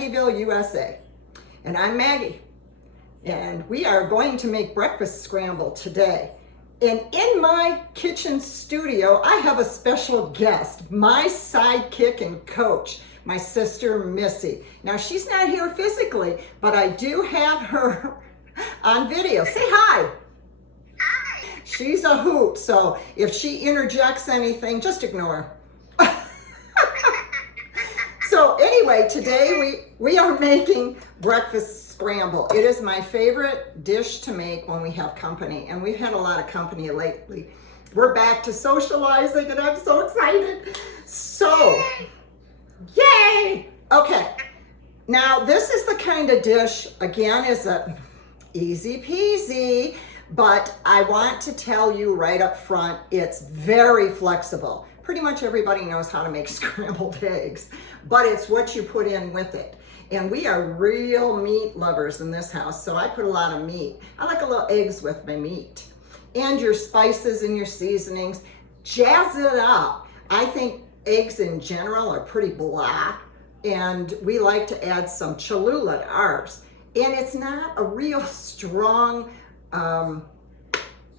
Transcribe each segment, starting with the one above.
Maggieville, USA. And I'm Maggie. And we are going to make breakfast scramble today. And in my kitchen studio, I have a special guest, my sidekick and coach, my sister Missy. Now she's not here physically, but I do have her on video. Say hi. Hi. She's a hoot, so if she interjects anything, just ignore her. So anyway, today we are making breakfast scramble. It is my favorite dish to make when we have company, and we've had a lot of company lately. We're back to socializing, and I'm so excited. So, yay! Okay, now this is the kind of dish, again, is a easy peasy, but I want to tell you right up front, it's very flexible. Pretty much everybody knows how to make scrambled eggs, but it's what you put in with it. And we are real meat lovers in this house, so I put a lot of meat. I like a little eggs with my meat. And your spices and your seasonings, jazz it up. I think eggs in general are pretty blah, and we like to add some Cholula to ours. And it's not a real strong,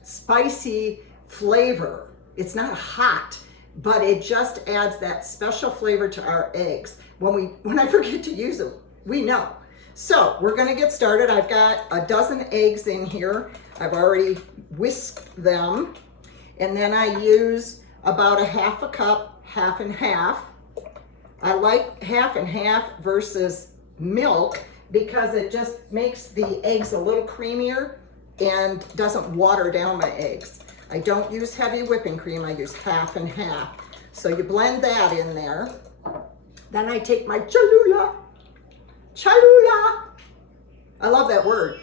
spicy flavor. It's not hot, but it just adds that special flavor to our eggs. When I forget to use it, we know. So we're gonna get started. I've got a dozen eggs in here. I've already whisked them. And then I use about a half a cup, half and half. I like half and half versus milk because it just makes the eggs a little creamier and doesn't water down my eggs. I don't use heavy whipping cream, I use half and half. So you blend that in there. Then I take my Cholula. I love that word.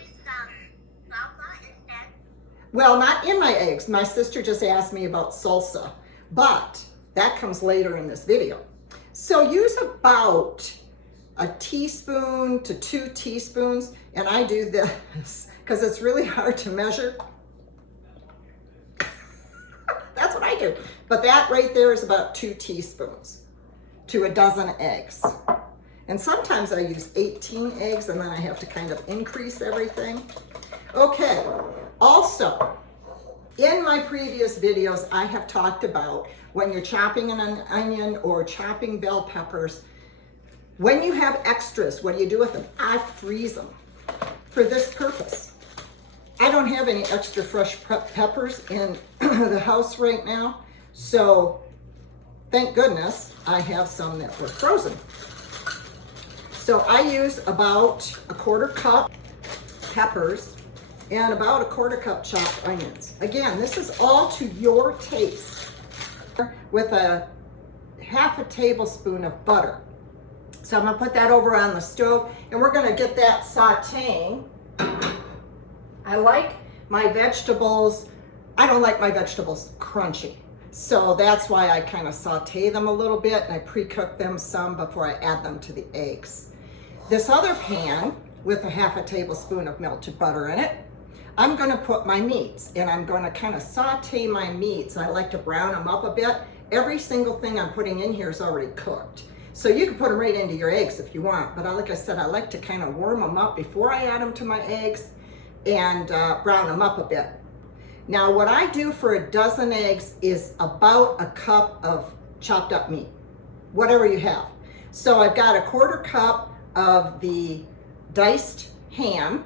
Well, not in my eggs. My sister just asked me about salsa, but that comes later in this video. So use about a teaspoon to 2 teaspoons, and I do this because it's really hard to measure. That's what I do. But that right there is about 2 teaspoons to a dozen eggs. And sometimes I use 18 eggs and then I have to kind of increase everything. Okay, also, in my previous videos, I have talked about when you're chopping an onion or chopping bell peppers, when you have extras, what do you do with them? I freeze them for this purpose. I don't have any extra fresh peppers in the house right now, so thank goodness I have some that were frozen. So I use about a 1/4 cup peppers and about a 1/4 cup chopped onions. Again, this is all to your taste, with a half a tablespoon of butter. So I'm gonna put that over on the stove and we're gonna get that sauteing. I like my vegetables, I don't like my vegetables crunchy. So that's why I kind of saute them a little bit and I pre-cook them some before I add them to the eggs. This other pan with a half a tablespoon of melted butter in it, I'm gonna put my meats and I'm gonna kind of saute my meats. I like to brown them up a bit. Every single thing I'm putting in here is already cooked. So you can put them right into your eggs if you want, but like I said, I like to kind of warm them up before I add them to my eggs and brown them up a bit. Now what I do for a dozen eggs is about a cup of chopped up meat, whatever you have. So I've got a 1/4 cup of the diced ham.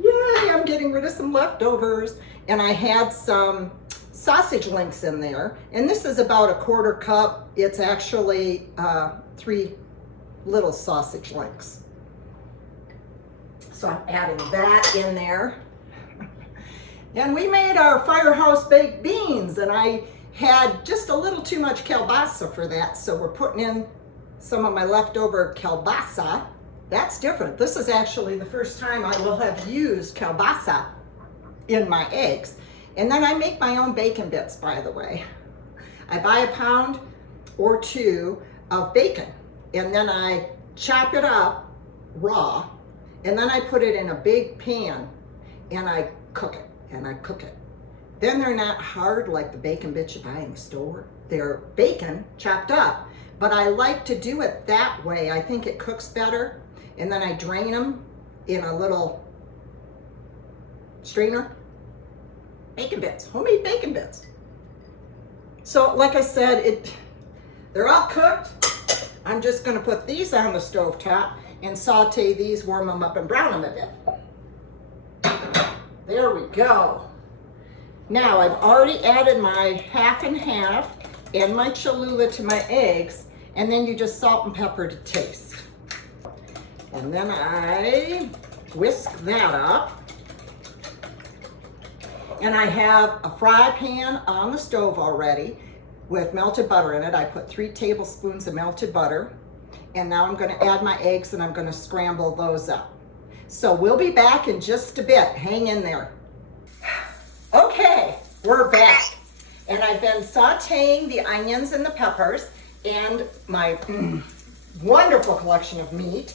Yay, I'm getting rid of some leftovers. And I had some sausage links in there. And this is about a 1/4 cup. It's actually 3 little sausage links. So I'm adding that in there. And we made our firehouse baked beans, and I had just a little too much kielbasa for that, so we're putting in some of my leftover kielbasa. That's different. This is actually the first time I will have used kielbasa in my eggs. And then I make my own bacon bits, by the way. I buy a pound or 2 of bacon, and then I chop it up raw, and then I put it in a big pan, and I cook it. And I cook it. Then they're not hard like the bacon bits you buy in the store. They're bacon chopped up, but I like to do it that way. I think it cooks better. And then I drain them in a little strainer. Bacon bits, homemade bacon bits. So like I said, they're all cooked. I'm just gonna put these on the stove top and saute these, warm them up and brown them a bit. There we go. Now I've already added my half and half and my Cholula to my eggs, and then you just salt and pepper to taste. And then I whisk that up. And I have a fry pan on the stove already with melted butter in it. I put 3 tablespoons of melted butter. And now I'm going to add my eggs and I'm going to scramble those up. So we'll be back in just a bit. Hang in there. Okay, we're back. And I've been sauteing the onions and the peppers and my wonderful collection of meat.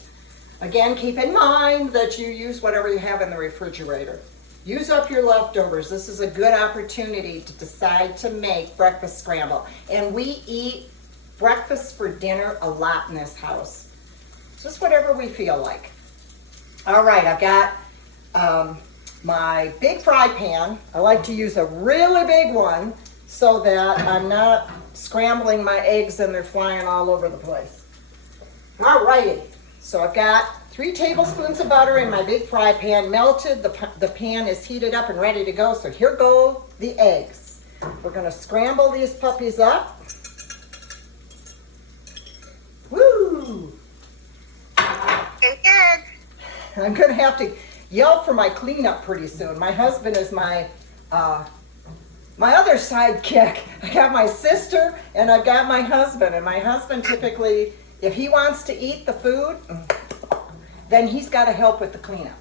Again, keep in mind that you use whatever you have in the refrigerator. Use up your leftovers. This is a good opportunity to decide to make breakfast scramble. And we eat breakfast for dinner a lot in this house. Just whatever we feel like. All right, I've got my big fry pan. I like to use a really big one so that I'm not scrambling my eggs and they're flying all over the place. All righty, so I've got 3 tablespoons of butter in my big fry pan, melted. The pan is heated up and ready to go. So here go the eggs. We're gonna scramble these puppies up. Woo! I'm gonna have to yell for my cleanup pretty soon. My husband is my other sidekick. I got my sister and I've got my husband. And my husband typically, if he wants to eat the food, then he's got to help with the cleanup.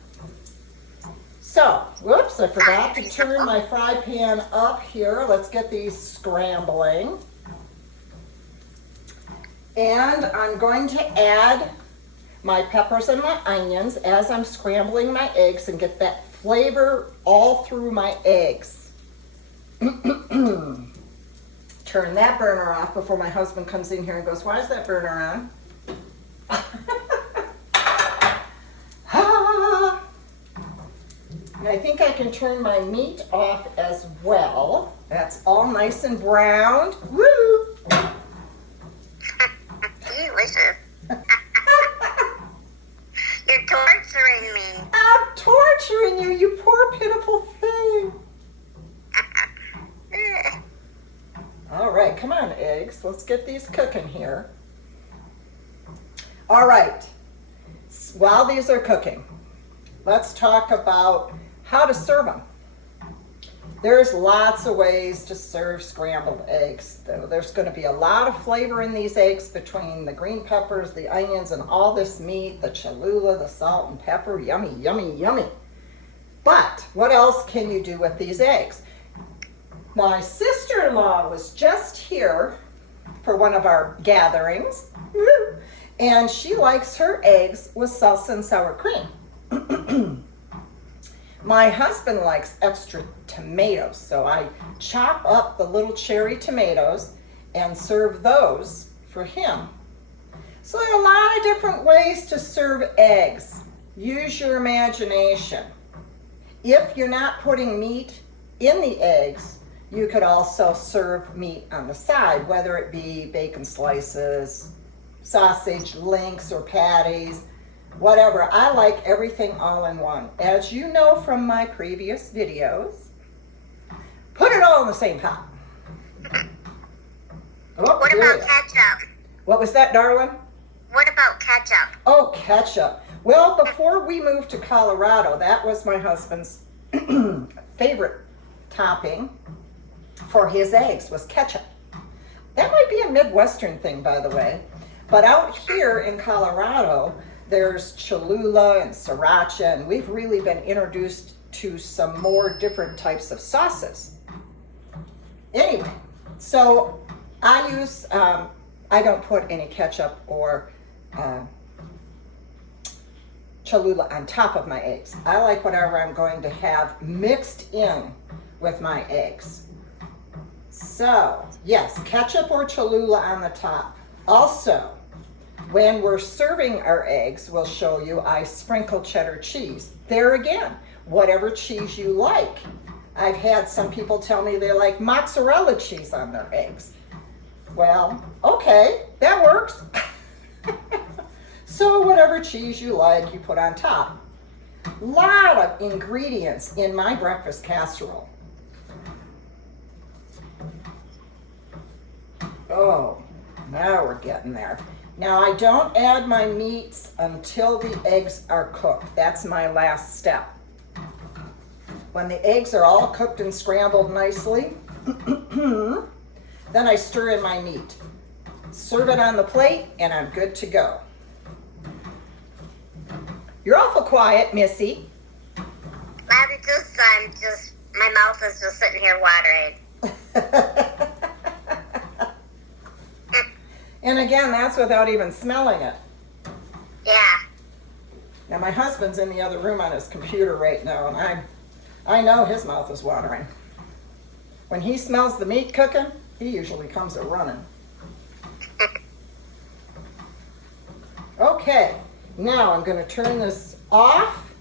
So, whoops, I forgot to turn my fry pan up here. Let's get these scrambling. And I'm going to add my peppers and my onions as I'm scrambling my eggs and get that flavor all through my eggs. Turn that burner off before my husband comes in here and goes, "Why is that burner on?" And I think I can turn my meat off as well. That's all nice and browned. Woo! Delicious. You're torturing me. I'm torturing you, you poor pitiful thing. All right, come on, eggs. Let's get these cooking here. All right, while these are cooking, let's talk about how to serve them. There's lots of ways to serve scrambled eggs. There's going to be a lot of flavor in these eggs between the green peppers, the onions, and all this meat, the Cholula, the salt and pepper. Yummy, yummy, yummy. But what else can you do with these eggs? My sister-in-law was just here for one of our gatherings, and she likes her eggs with salsa and sour cream. My husband likes extra tomatoes, so I chop up the little cherry tomatoes and serve those for him. So there are a lot of different ways to serve eggs. Use your imagination. If you're not putting meat in the eggs, you could also serve meat on the side, whether it be bacon slices, sausage links or patties, whatever. I like everything all in one. As you know from my previous videos, put it all in the same pot. Oh, what about ketchup? What was that, darling? What about ketchup? Oh, ketchup. Well, before we moved to Colorado, that was my husband's favorite topping for his eggs was ketchup. That might be a Midwestern thing, by the way. But out here in Colorado, there's Cholula and Sriracha, and we've really been introduced to some more different types of sauces. Anyway, so I use, I don't put any ketchup or Cholula on top of my eggs. I like whatever I'm going to have mixed in with my eggs. So, yes, ketchup or Cholula on the top. Also, when we're serving our eggs, we'll show you, I sprinkle cheddar cheese. There again, whatever cheese you like. I've had some people tell me they like mozzarella cheese on their eggs. Well, okay, that works. So whatever cheese you like, you put on top. Lot of ingredients in my breakfast casserole. Oh, now we're getting there. Now I don't add my meats until the eggs are cooked. That's my last step. When the eggs are all cooked and scrambled nicely, then I stir in my meat. Serve it on the plate and I'm good to go. You're awful quiet, Missy. My mouth is just sitting here watering. And again, that's without even smelling it. Yeah. Now my husband's in the other room on his computer right now, and I know his mouth is watering. When he smells the meat cooking, he usually comes a running. Okay, now I'm going to turn this off.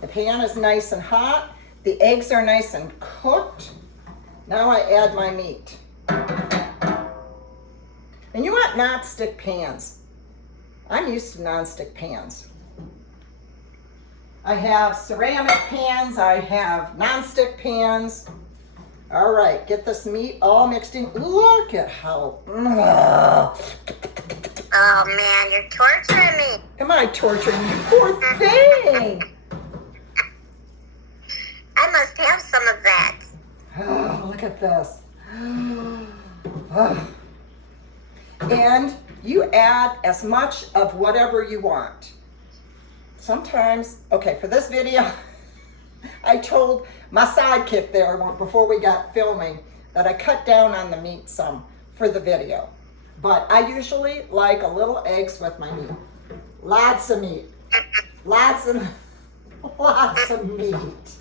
The pan is nice and hot. The eggs are nice and cooked. Now I add my meat. And you want non-stick pans. I'm used to non-stick pans. I have ceramic pans, I have non-stick pans. All right, get this meat all mixed in. Look at how. Oh man, you're torturing me. Am I torturing you? Poor thing. I must have some of that. Oh, look at this. Oh. And you add as much of whatever you want. Sometimes, okay, for this video, I told my sidekick there before we got filming that I cut down on the meat some for the video. But I usually like a little eggs with my meat. Lots of meat. Lots of meat.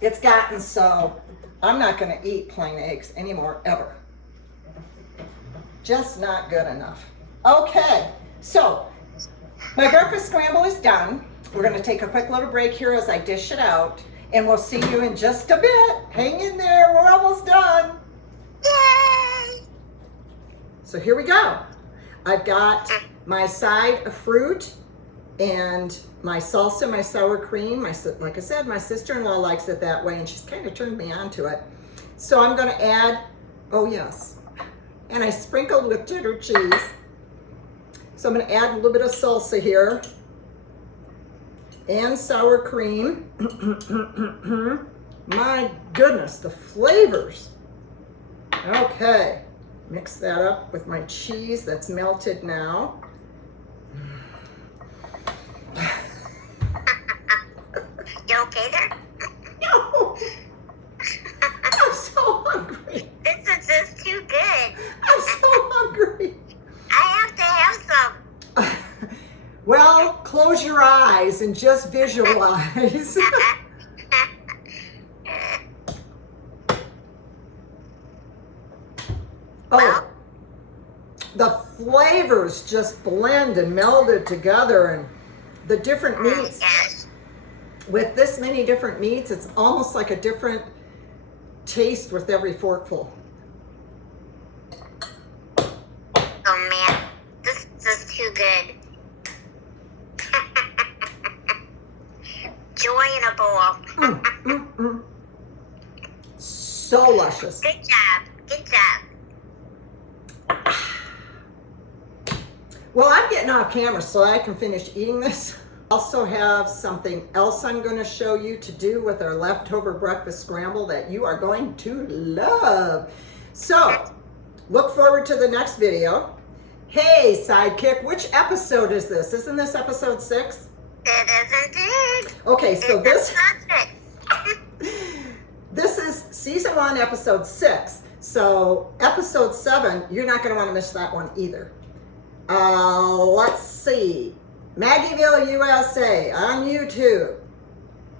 It's gotten so I'm not going to eat plain eggs anymore, ever. Just not good enough. Okay, so my breakfast scramble is done. We're going to take a quick little break here as I dish it out, and we'll see you in just a bit. Hang in there, we're almost done. Yay! So here we go. I've got my side of fruit and my salsa, my sour cream. Like I said, my sister-in-law likes it that way, and she's kind of turned me on to it. So I'm going to add, oh yes, and I sprinkled with cheddar cheese. So I'm going to add a little bit of salsa here and sour cream. My goodness, the flavors. Okay, mix that up with my cheese that's melted now. You okay there? No, I'm so hungry. This is just too good. I'm so hungry. I have to have some. Well, close your eyes and just visualize. Oh, the flavors just blend and melded together, and the different meats. Yes. With this many different meats, it's almost like a different taste with every forkful. Oh man, this is too good. Joy in a bowl. So luscious. Good job. Good job. Well, I'm getting off camera so I can finish eating this. Also have something else I'm going to show you to do with our leftover breakfast scramble that you are going to love. So, look forward to the next video. Hey, sidekick, which episode is this? Isn't this episode 6? It is indeed. Okay, so this It. this is season 1, episode 6. So episode 7, you're not going to want to miss that one either. Let's see. MaggievilleUSA on YouTube.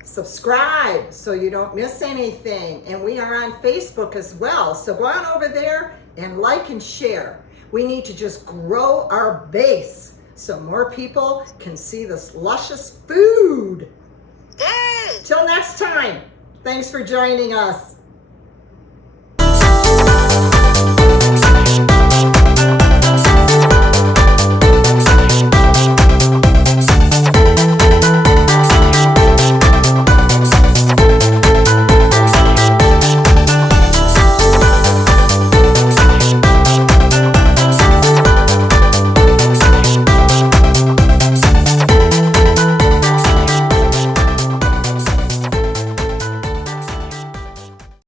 Subscribe so you don't miss anything. And we are on Facebook as well. So go on over there and like and share. We need to just grow our base so more people can see this luscious food. Yay! Till next time, thanks for joining us.